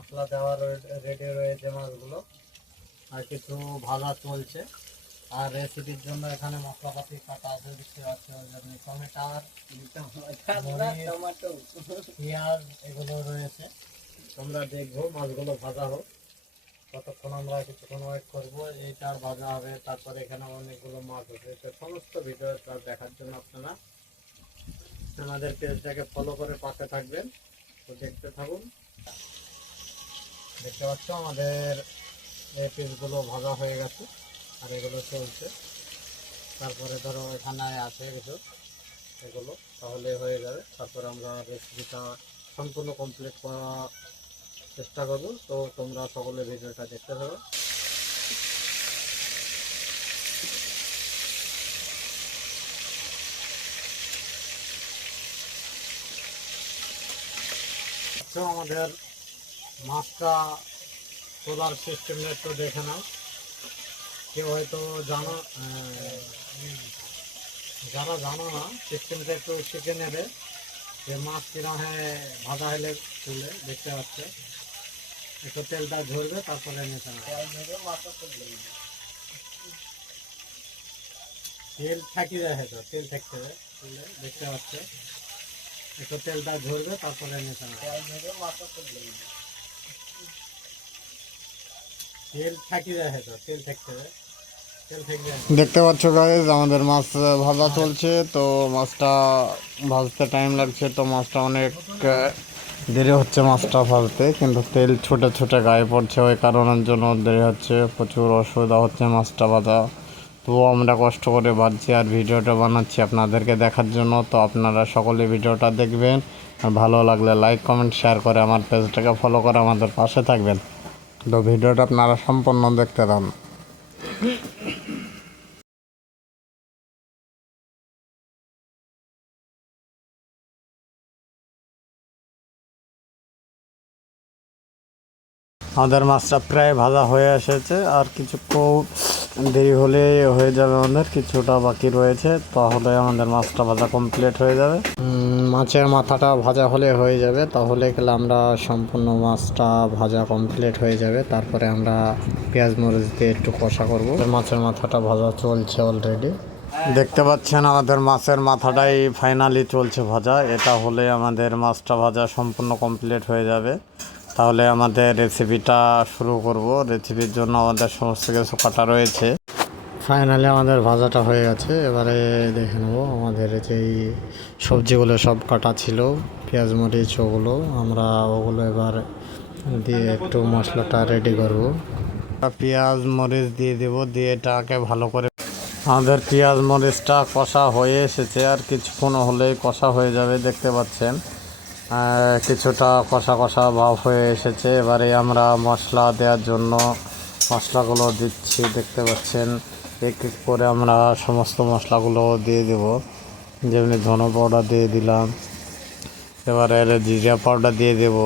মশলা দেওয়ার রেডি রয়েছে মাছগুলো, আর কিছু ভাজা চলছে। আর রেসিপির জন্য এখানে মশলাপাতি কাটা আছে, দেখতে পাচ্ছি টমেটার, পেঁয়াজ এগুলো রয়েছে। তোমরা দেখবো মাছগুলো ভাজা হোক, ততক্ষণ আমরা কিছুক্ষণ ওয়েট করবো। এইটার ভাজা হবে, তারপরে এখানে অনেকগুলো মাছ আছে। সমস্ত ভিডিওটা দেখার জন্য আপনারা আমাদের পেজটাকে ফলো করে পাশে থাকবেন। তো দেখতে থাকুন। দেখতে পাচ্ছ আমাদের এই পিসগুলো ভাজা হয়ে গেছে, আর এগুলো চলছে। তারপরে ধরো এখানে আছে কিছু, এগুলো তাহলে হয়ে যাবে। তারপরে আমরা রেসিপিটা সম্পূর্ণ কমপ্লিট করার চেষ্টা করব। তো তোমরা সকলে ভিডিওটা দেখতে থাকো। তো আমাদের মাছটা তোলার সিস্টেমটা একটু দেখে নাও। কেউ হয়তো জানো, যারা জানো না সিস্টেমটা একটু শিখে নেবে যে মাছ কিরমে ভাজা হলে তুলে। দেখতে পাচ্ছে একটু তেলটা ঝরবে, তারপরে নিতে হবে। তেল থাকি যায়, হয়তো তেল থাকতে হবে তুলে। দেখতে পাচ্ছে একটু তেলটা ঝরবে, তারপরে নিতে হবে। তেল থাকি যায়, হয়তো তেল থাকতে হবে। দেখতে পাচ্ছ গাইস, আমাদের মাছ ভাজা চলছে। তো মাছটা ভাজতে টাইম লাগছে, তো মাছটা অনেক দেরি হচ্ছে মাছটা ভাজতে, কিন্তু তেল ছোটে ছোটে গায়ে পড়ছে, ওই কারণের জন্য দেরি হচ্ছে। প্রচুর অসুবিধা হচ্ছে মাছটা ভাজা। তো আমরা কষ্ট করে ভাজছি আর ভিডিওটা বানাচ্ছি আপনাদেরকে দেখার জন্য। তো আপনারা সকলে ভিডিওটা দেখবেন, আর ভালো লাগলে লাইক কমেন্ট শেয়ার করে আমার পেজটাকে ফলো করে আমাদের পাশে থাকবেন। তো ভিডিওটা আপনারা সম্পূর্ণ দেখতে থাকুন। আমাদের মাছটা প্রায় ভাজা হয়ে এসেছে, আর কিছুক্ষণ দেরি হলে হয়ে যাবে। আমাদের কিছুটা বাকি রয়েছে, তাহলে আমাদের মাছটা ভাজা কমপ্লিট হয়ে যাবে। মাছের মাথাটা ভাজা হলে হয়ে যাবে, তাহলে গেলে আমরা সম্পূর্ণ মাছটা ভাজা কমপ্লিট হয়ে যাবে। তারপরে আমরা পেঁয়াজ মরিচ দিয়ে একটু কষা করব। মাছের মাথাটা ভাজা চলছে অলরেডি। দেখতে পাচ্ছেন আমাদের মাছের মাথাটাই ফাইনালি চলছে ভাজা। এটা হলে আমাদের মাছটা ভাজা সম্পূর্ণ কমপ্লিট হয়ে যাবে। তাহলে আমাদের রেসিপিটা শুরু করব। রেসিপির জন্য আমাদের সমস্ত কিছু কাটা রয়েছে। ফাইনালি আমাদের ভাজাটা হয়ে গেছে। এবারে দেখে নেব আমাদের যেই সবজিগুলো সব কাটা ছিল, পেঁয়াজ মরিচ, ওগুলো এবার দিয়ে একটু মশলাটা রেডি করব। পেঁয়াজ মরিচ দিয়ে দেব, দিয়ে এটাকে ভালো করে। আমাদের পেঁয়াজ মরিচটা কষা হয়ে এসেছে, আর কিছুক্ষণ হলেই কষা হয়ে যাবে। দেখতে পাচ্ছেন কিছুটা কষা কষা ভাব হয়ে এসেছে। এবারে আমরা মশলা দেওয়ার জন্য মশলাগুলো দিচ্ছি। দেখতে পাচ্ছেন এক এক করে আমরা সমস্ত মশলাগুলো দিয়ে দেব। যেমনি ধনে পাউডার দিয়ে দিলাম, এবারে জিরা পাউডার দিয়ে দেব।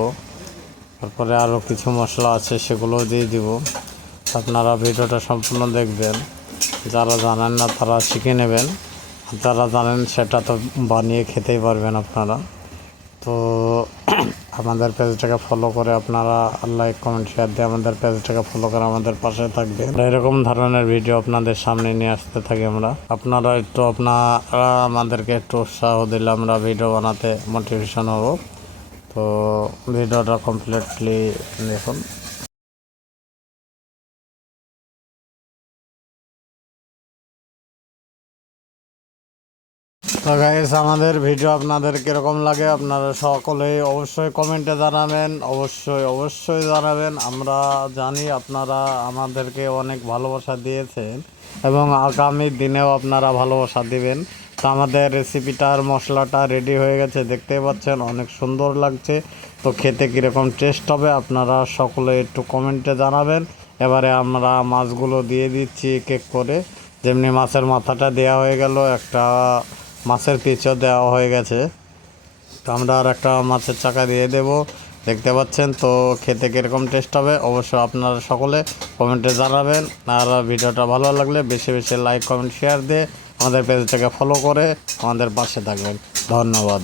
তারপরে আরও কিছু মশলা আছে, সেগুলো দিয়ে দিব। আপনারা ভিডিওটা সম্পূর্ণ দেখবেন। যারা জানেন না তারা শিখে নেবেন, যারা জানেন সেটা তো বানিয়ে খেতেই পারবেন আপনারা। তো আমাদের পেজটাকে ফলো করে আপনারা লাইক কমেন্ট শেয়ার দিয়ে আমাদের পেজটাকে ফলো করে আমাদের পাশে থাকবেন। এরকম ধরনের ভিডিও আপনাদের সামনে নিয়ে আসতে থাকি আমরা। আপনারা আমাদেরকে একটু উৎসাহ দিলে আমরা ভিডিও বানাতে মোটিভেশন হব। তো ভিডিওটা কমপ্লিটলি দেখুন। তো গাইস, আমাদের ভিডিও আপনাদের কীরকম লাগে আপনারা সকলেই অবশ্যই কমেন্টে জানাবেন। অবশ্যই জানাবেন। আমরা জানি আপনারা আমাদেরকে অনেক ভালোবাসা দিয়েছেন, এবং আগামী দিনেও আপনারা ভালোবাসা দিবেন। তো আমাদের রেসিপিটার মশলাটা রেডি হয়ে গেছে, দেখতে পাচ্ছেন অনেক সুন্দর লাগছে। তো খেতে কীরকম টেস্ট হবে আপনারা সকলে একটু কমেন্টে জানাবেন। এবারে আমরা মাছগুলো দিয়ে দিচ্ছি এক এক করে। যেমনি মাছের মাথাটা দেওয়া হয়ে গেল, একটা মাছের পিচও দেওয়া হয়ে গেছে। তো আমরা আর একটা মাছের চাকা দিয়ে দেব। দেখতে পাচ্ছেন তো খেতে কীরকম টেস্ট হবে অবশ্যই আপনারা সকলে কমেন্টে জানাবেন। আর ভিডিওটা ভালো লাগলে বেশি বেশি লাইক কমেন্ট শেয়ার দিয়ে আমাদের পেজটাকে ফলো করে আমাদের পাশে থাকবেন। ধন্যবাদ।